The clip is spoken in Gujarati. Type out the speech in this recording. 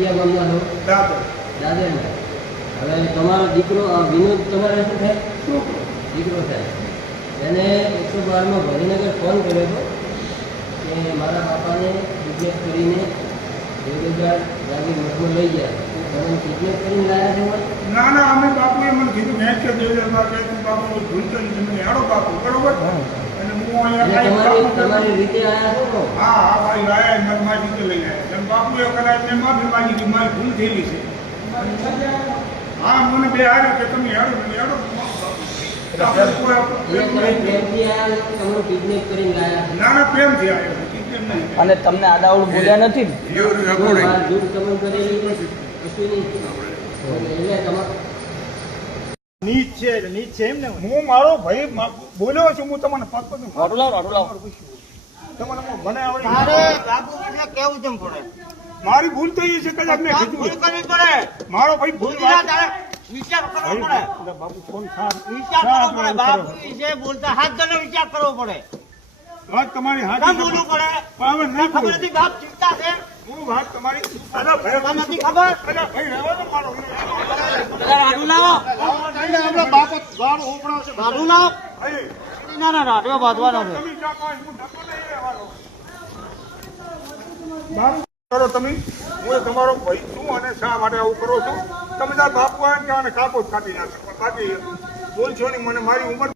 કયા ગામના છો? દાદરના. હવે તમારો દીકરો વિનોદ તમારે શું થાય? દીકરો થાય. એને 112માં ગાંધીનગર ફોન કર્યો હતો કે મારા બાપાને કિડનેપ કરીને દેવગઢ ગાંધી મઠમાં લઈ ગયા. તમે કિડનેપ કરીને લાયા છો? ના ના, અમે બાપુએ મને કીધું મેં કે દેવગઢમાં કે તું બાપુ ભૂલતો નહીં, તમે હેડો બાપુ, બરોબર? અને હું અહીંયા તમારી રીતે આવ્યા છો? હા હા ભાઈ આવ્યા, મને મારી રીતે લઈ આવ્યા. અને બાપુએ કદાચ મેં માફી માંગી હતી, મારી ભૂલ થયેલી છે. હા, મને બે આવ્યો કે તમે હેડો હેડો. તમે પ્રેમથી આવ્યા છો? તમને કિડનેપ કરીને લાયા? ના ના, પ્રેમથી આવ્યો, કિડનેપ નહીં. અને તમને આડાવડું બોલ્યા નથી ને? જૂઠ તમે કરેલી કશું નહીં. એટલે તમારે નીચ છે એમ ને. હું મારો ભાઈ બોલ્યો છું, હું તમને પગ પગ વાટું લાવો. તમને મને આવડે. તારે બાપુને કેવું કેમ પડે? મારી ભૂલ થઈ છે, કદાચ મેં ભૂલ કીધું કરવી પડે. મારો ભાઈ ભૂલ તારે વિચાર કરવો પડે. બાપુ ફોન ખા વિચાર કરવો પડે. બાપુ છે બોલતા હાથ જણો વિચાર કરવો પડે. વાત તમારી ના હાથ બોલવું પડે. હવે નહીં ખબર બોલું. નથી બાપ ચિંતા છે. હું વાત તમારી અલા ભાઈ તમને નથી ખબર? અલા ભાઈ રહેવા દો મારો. રાડું લાવો. રાડું લાવો. ભાઈ ના ના રાડો બાંધવાનો છે. તમે ક્યાં કોઈ હું ધક્કો નહીં રહેવાનો. મારું કરો તમે, હું તમારો ભાઈ છું અને શા માટે આવું કરો છો? તમે તાર બાપુ આવે ત્યાં કાપો જ કાઢી નાખો. બાકી બોલ છો ને મને મારી ઉંમર